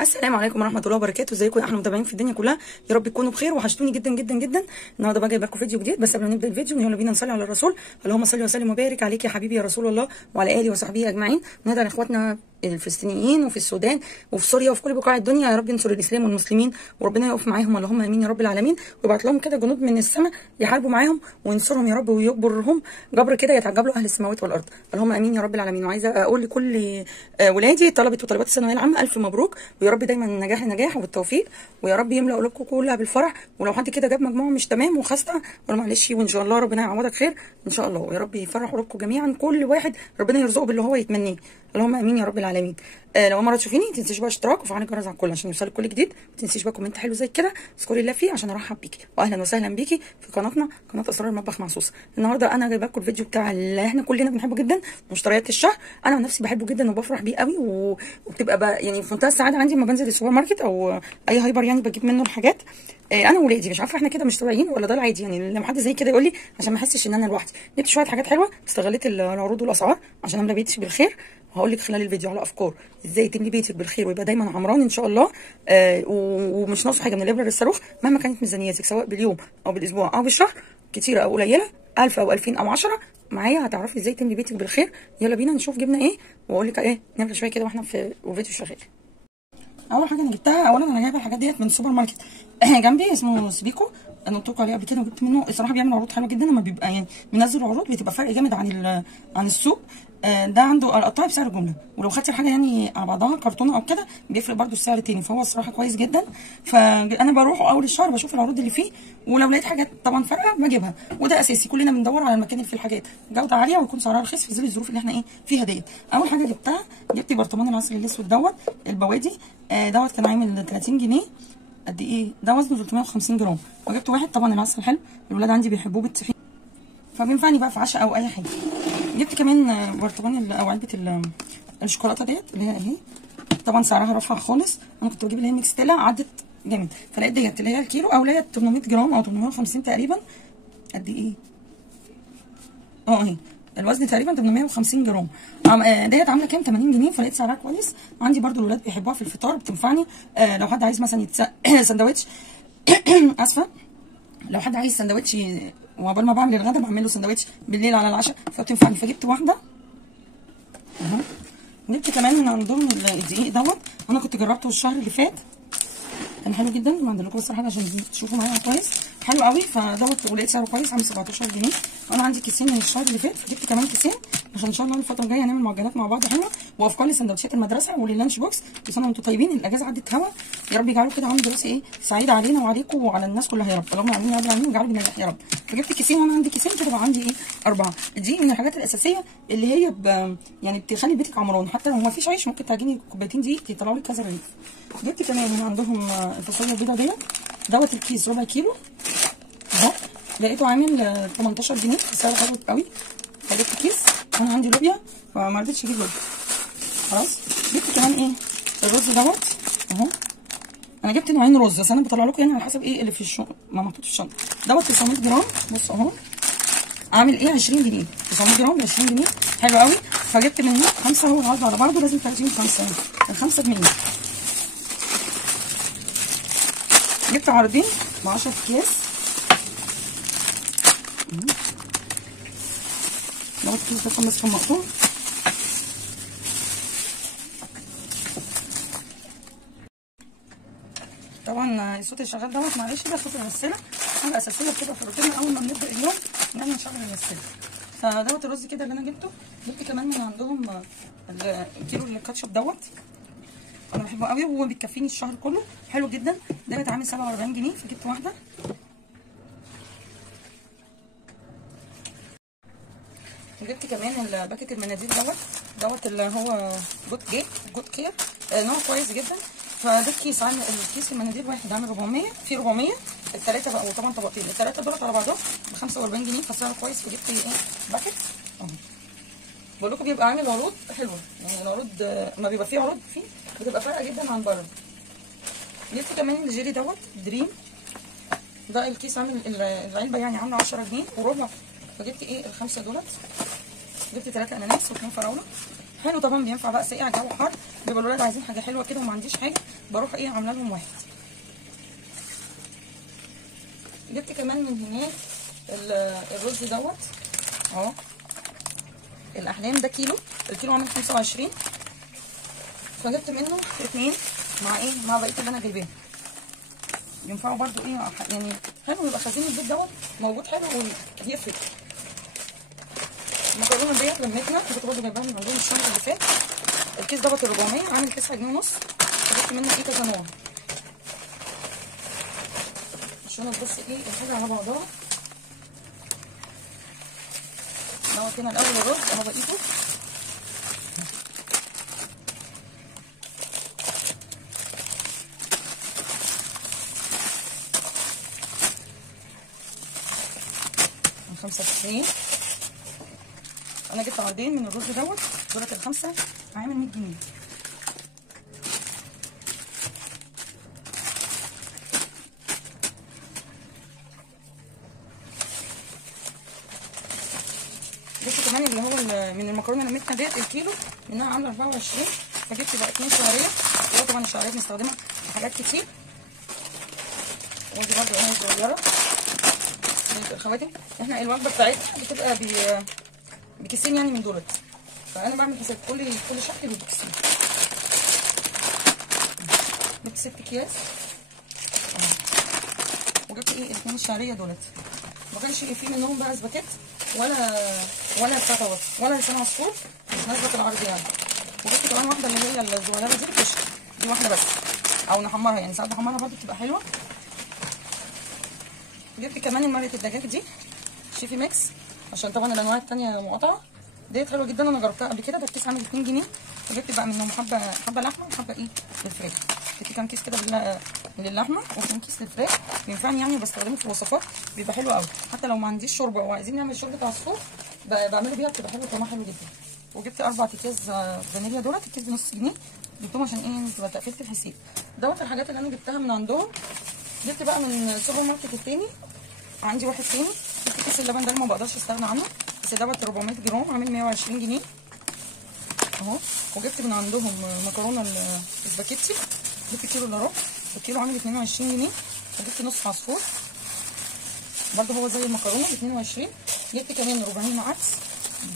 السلام عليكم ورحمه الله وبركاته. ازيكم يا احلى متابعين في الدنيا كلها؟ يا رب تكونوا بخير، وحشتوني جدا جدا جدا. النهارده بقى جايبه لكم فيديو جديد، بس قبل ما نبدا الفيديو يلا بينا نصلي على الرسول. اللهم صل وسلم وبارك عليك يا حبيبي يا رسول الله وعلى اله وصحبه اجمعين. ندعي لاخواتنا الفلسطينيين وفي السودان وفي سوريا وفي كل بقاع الدنيا، يا رب ينصر الاسلام والمسلمين وربنا يقف معاهم، اللهم امين يا رب العالمين. ويبعت لهم كده جنود من السماء يحاربوا معاهم وينصرهم يا رب، ويجبرهم جبر كده يتعجب له اهل السماوات والارض، اللهم امين يا رب العالمين. وعايزه اقول لكل ولادي طلبه وطالبات الثانويه العامه الف مبروك، ويا رب دايما نجاح نجاح وبالتوفيق، ويا رب يملأ قلوبكم كلها بالفرح. ولو حد كده جاب مجموعه مش تمام وخاسته ولا معلش، وان شاء الله ربنا يعوضك خير ان شاء الله، ويا رب يفرح قلوبكم جميعا، كل واحد ربنا يرزقه باللي هو يتمنيه، اللهم امين يا رب العالمين. لو مره تشوفيني ما تنسيش بقى اشتراك وفعل الجرس على الكل عشان يوصلك كل جديد. ما تنسيش بقى كومنت حلو زي كده اذكري الله فيه عشان ارحب بيكي، واهلا وسهلا بيكي في قناتنا قناه اسرار المطبخ مع سوسه. النهارده انا جايبه لكم الفيديو بتاع اللي احنا كلنا بنحبه جدا، مشتريات الشهر. انا عن نفسي بحبه جدا وبفرح بيه قوي، وبتبقى بقى يعني في منتهى السعاده عندي لما بنزل السوبر ماركت او اي هايبر يعني بجيب منه الحاجات. انا وولادي مش عارفه احنا كده مش طبيعيين ولا ده العادي، يعني لما حد زي كده يقول لي عشان ما احسش ان انا لوحدي. جبت شويه حاجات حلوه، استغليت العروض والاسعار عشان املى بيتي بالخير، وهقول لك خلال الفيديو على افكار ازاي تملي بيتك بالخير ويبقى دايما عمران ان شاء الله. ومش ناقصه حاجه من الابره للصاروخ مهما كانت ميزانيتك، سواء باليوم او بالاسبوع او بالشهر، كتيره او قليله، 1000 او 2000 او 10 معايا هتعرفي ازاي تملي بيتك بالخير. يلا بينا نشوف جبنا ايه واقول لك ايه، نملى شويه كده واحنا في فيديو شغال. اول حاجه انا جبتها، اولا انا جايبه الحاجات ديت من السوبر ماركت جنبي اسمه سبيكو، انا قلت لكم عليه قبل كده وجبت منه. الصراحه بيعمل عروض حلوه جدا، لما بيبقى يعني بينزل عروض بتبقى فرق جامد عن السوق. ده عنده القطاعي بسعر الجمله، ولو خدتي الحاجه يعني على بعضها كرتونه او كده بيفرق برده السعر تاني، فهو الصراحه كويس جدا. فانا بروح اول الشهر بشوف العروض اللي فيه، ولو لقيت حاجات طبعا فارقه بجيبها، وده اساسي. كلنا بندور على المكان اللي فيه الحاجات جوده عاليه ويكون سعرها رخيص في ظل الظروف اللي احنا فيها ديت. اول حاجه جبتها، جبت برطمان العسل الاسود دوت البوادي دوت، كان عامل 30 جنيه. قد ايه ده؟ وزنه 350 جرام. وجبت واحد طبعا العسل حلو، الولاد عندي بيحبوه بالطحين فبينفعني بقى في عشاء او اي حاجه. جبت كمان برطمان او علبه الشوكولاته ديت اللي هي اهي، طبعا سعرها رفع خالص. انا كنت بجيب اللي هي ميكستيلا، عدت جامد، فلقيت ديت اللي هي الكيلو او اللي هي 800 جرام او 850 تقريبا. قد ايه؟ اهي الوزن تقريبا 850 جرام. ديت عامله كام؟ 80 جنيه، فلقيت سعرها كويس. عندي برده الولاد بيحبوها في الفطار بتنفعني. لو حد عايز مثلا سندوتش اسفه، لو حد عايز سندوتش وعقبال ما بعمل الغدا بعمل له سندوتش بالليل على العشاء فبتنفعني، فجبت واحده اهو. جبت كمان من عندهم الدقيق دوت، انا كنت جربته الشهر اللي فات كان حلو جدا، ما عندكم بس حاجه عشان تشوفوا معايا كويس، حلو قوي. فدوت ولقيت سعره كويس، عامل 17 جنيه. وانا عندي كيسين من الشهر اللي فات، فجبت كمان كيسين عشان ان شاء الله الفتره الجايه هنعمل معجنات مع بعض حلوه، وافكار لسندوتشات المدرسه وللانش بوكس. كل سنه وانتم طيبين، الاجازه عدت هوا، يا رب يجعله كده عام دراسي سعيد علينا وعليكم وعلى الناس كلها يا رب، اللهم امين يا رب العالمين، ويجعله بالنجاح يا رب. فجبت كيسين، وانا عندي كيسين كده بقى عندي 4. دي من الحاجات الاساسيه اللي هي يعني بتخلي بيتك عمران، حتى لو ما فيش عيش ممكن تعجني كوبايتين دقيق يطلعوا لك كذا رغيف. جبت كمان من عندهم الفاصوليا البيضاء ديت دوت الكيس ربع كيلو ده، لقيته عامل 18 جنيه، سعره حلو قوي. فجبت كيس. وانا عندي لوبيا فما رضيتش اجيب لوبيا خلاص. جبت كمان الرز دوت اهو. انا جبت نوعين رز، بس انا بطلع لكم يعني على حسب اللي في الشنطه ما محطوط في الشنطه. دوت 900 جرام، بص اهو عامل 20 جنيه. 900 جرام ب 20 جنيه، حلو قوي. فجبت منه 5، هو العرض على بعضه لازم 30 5 كان 5 جنيه. جبت عرضين ب 10 اكياس دوت الكيس ده 5 مقطوع. طبعا الصوت اللي شغال دوت معلش ده صوت الغساله، حاجه اساسيه بتبقى في روتيننا اول ما بنبدا اليوم ان احنا نشغل الغساله. فدوت الرز كده اللي انا جبته. جبت كمان من عندهم الكيلو الكاتشب دوت، انا بحبه قوي وهو بيكفيني الشهر كله، حلو جدا. دوت عامل 47 جنيه، فجبت واحده. جبت كمان باكيت المناديل دوت اللي هو جود كير، نوع كويس جدا. فده الكيس عامل الكيس المناديل واحد عامل 400 في 400، الثلاثه بقى وطبعا طبقتين، الثلاثه دولت على بعضهم ب 45 جنيه، فسعره كويس. فجبت باكيت اهو. بقول لكم بيبقى عامل عروض حلوه، يعني العروض ما بيبقى فيه عروض فيه بتبقى فارقه جدا عن بره. جبت كمان الجيلي دوت دريم، ده الكيس عامل العلبه يعني عامله 10 جنيه وربع. فجبت الخمسه دولت. جبت 3 اناناس و2 فراوله، حلو طبعا بينفع بقى ساقع جو حر. بيبقى الولاد عايزين حاجه حلوه كده وما عنديش حاجه، بروح ايه عامله لهم واحد. جبت كمان من هناك الرز دوت اهو، الاحلام ده كيلو، الكيلو عامل 25، فجبت منه 2 مع ايه مع بقيه اللي انا جايباه. ينفعوا برده ايه يعني حلو، يبقى خزين البيت دوت موجود حلو ويفرق. المكرونه ديت لمتنا، كنت برده جايباها من عندهم الشهر اللي فات. الكيس دوت 400 عامل 9 جنيه ونص، جبت منه ايه كذا نوع عشان بس ايه الحاجه على بعضها. دوت هنا الاول الرز اهو بقيته، من 95. انا جبت عرضين من الرز دوت، دولت الخمسه عامل 100 جنيه. جبت كمان اللي هو من المكرونه لمتنا ديت الكيلو منها عامله 24، فجبت بقى 2 شعريه. طبعا الشعريه بنستخدمها في حاجات كتير. ودي برده اهي صغيره الخواتم. احنا الوجبه بتاعتنا بتبقى بكيسين يعني من دولت، فانا بعمل حساب كل شكل بكيسين. جبت 6 اكياس اهو، وجبت ايه ال2 الشعريه دولت. ما كانش فيه منهم بقى سباكيت ولا بتاعت ولا لسان عصفور، مش نازله العرض يعني. وجبت كمان واحده اللي هي الصغيره دي القشطه، دي واحده بس، او نحمرها يعني ساعات بحمرها برده بتبقى حلوه. جبت كمان مرقه الدجاج دي شيفي ميكس، عشان طبعا الانواع التانيه مقاطعه. ديت حلوه جدا، انا جربتها قبل كده، ده الكيس عامل 2 جنيه. وجبت بقى منهم حبه لحمه وحبه ايه للفراخ. جبت كام كيس كده للحمه وكام كيس للفراخ، بينفعني يعني وبستخدمه في الوصفات، بيبقى حلو قوي. حتى لو ما عنديش شوربه وعايزين نعمل شوربه عصفور بعمله بيها، بتبقى حلوه طعمها حلو جدا. وجبت 4 اكياس فانيليا دولت، الكيس بنص جنيه، جبتهم عشان ايه تبقى تقفيله الحساب. دوت الحاجات اللي انا جبتها من عندهم. جبت بقى من السوبر ماركت التاني، عندي واحد تاني. جبت كيس اللبن ده ما بقدرش استغنى عنه، بس دوت 400 جرام عامل 120 جنيه اهو. وجبت من عندهم مكرونه السباكيتي، جبت كيلو الا ربع، الكيلو عامل 22 جنيه. وجبت نص عصفور برده هو زي المكرونه ب 22. جبت كمان ربعين عدس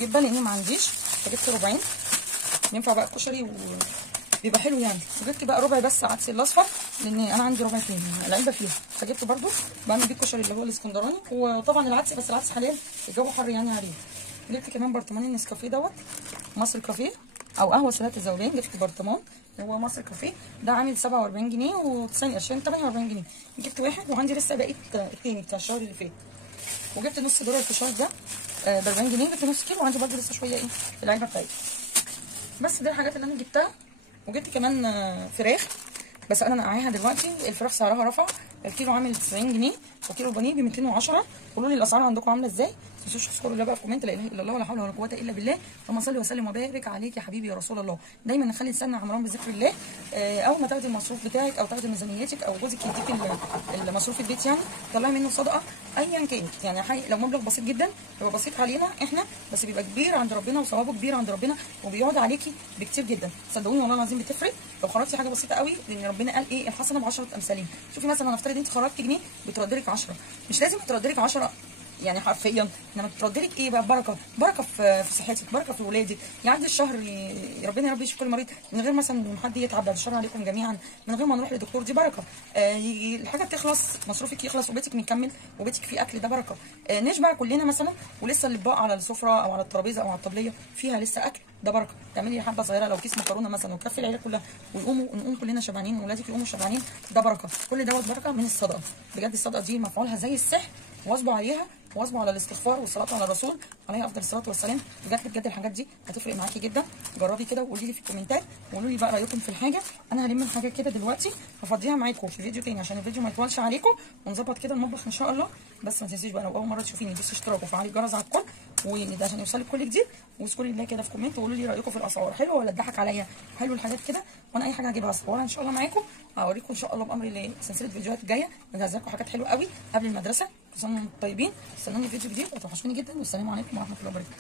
جبه لاني ما عنديش، فجبت ربعين ينفع بقى الكشري بيبقى حلو يعني. وجبت بقى ربع بس عدس الاصفر لان انا عندي ربع تاني العلبه فيها، فجبت برده بعمل بيه الكشري اللي هو الاسكندراني. وطبعا العدس بس العدس حاليا الجو حر يعني عليه. جبت كمان برطمان النسكافيه دوت مصر كافيه او قهوه ثلاثه زولين، جبت برطمان هو مصر كافيه ده عامل 47 جنيه و90 قرشين 48 جنيه. جبت واحد وعندي لسه بقيت التاني بتاع الشهر اللي فات. وجبت نص دولار في الشهر ده ب 40 جنيه، جبت نص كيلو وعندي برده لسه شويه ايه في العلبه بتاعتي. بس دي الحاجات اللي انا جبتها. وجبت كمان فراخ بس انا نقعيها دلوقتي. الفراخ سعرها رفع، الكيلو عامل 90 جنيه وكيلو البانيه ب 210. قولوا لي الاسعار عندكم عامله ازاي، ما تنسوش تذكروا الله بقى في كومنت. لا اله الا الله ولا حول ولا قوه الا بالله. اللهم صل وسلم وبارك عليك يا حبيبي يا رسول الله. دايما نخلي لساننا عمران بذكر الله. اول ما تاخدي المصروف بتاعك او تاخدي ميزانيتك او جوزك يديك المصروف البيت يعني طلعي منه صدقه ايا كانت يعني. لو مبلغ بسيط جدا بيبقى بسيط علينا احنا، بس بيبقى كبير عند ربنا وثوابه كبير عند ربنا وبيقعد عليكي بكتير جدا. صدقوني والله العظيم بتفرق لو خرجتي حاجه بسيطه قوي، لان ربنا قال ايه الحسنه ب 10 امثالها. شوفي مثلا نفترض انت خرجتي جنيه بترد لك 10، مش لازم ترد لك 10 يعني حرفيا، انما ترد لك ايه بقى بركه في صحتك، بركه في ولادك. يعدي الشهر ربنا يا رب يشفي كل مريض من غير مثلا حد يتعب، بعد الشر عليكم جميعا، من غير ما نروح لدكتور، دي بركه. الحاجه بتخلص مصروفك يخلص وبيتك مكمل وبيتك فيه اكل، ده بركه. نشبع كلنا مثلا ولسه الاطباق على السفره او على الترابيزه او على الطبليه فيها لسه اكل، ده بركه. تعملي حبه صغيره لو كيس مكرونه مثلا وتكفي العيله كلها ونقوم كلنا شبعانين واولادك يقوموا شبعانين، ده بركه. كل دوت بركه من الصدقه بجد. الصدقه دي مفعولها زي السحر، واظبوا عليها واظبوا على الاستغفار والصلاه على الرسول عليه افضل الصلاه والسلام. بجد الحاجات دي هتفرق معاكي جدا. جربي كده وقولي لي في الكومنتات وقولوا لي بقى رايكم في الحاجه. انا هلم الحاجه كده دلوقتي هفضيها معاكم في فيديو تاني عشان الفيديو ما يطولش عليكم ونظبط كده المطبخ ان شاء الله. بس ما تنسيش بقى لو اول مره تشوفيني دوسي اشتراك وفعلي الجرس على الكل وده عشان يوصلك كل جديد. واذكروا الله كده في كومنت وقولوا لي رايكم في الاسعار، حلوه ولا اتضحك عليا، حلو الحاجات كده. وانا اي حاجه هجيبها اصورها ان شاء الله معاكم، هوريكم ان شاء الله بامر سلسله فيديوهات جايه بجهز لكم حاجات حلوه قوي قبل المدرسه. كل سنه وانتم طيبين، استنوني فيديو جديد وتوحشوني جدا، والسلام عليكم ورحمه الله وبركاته.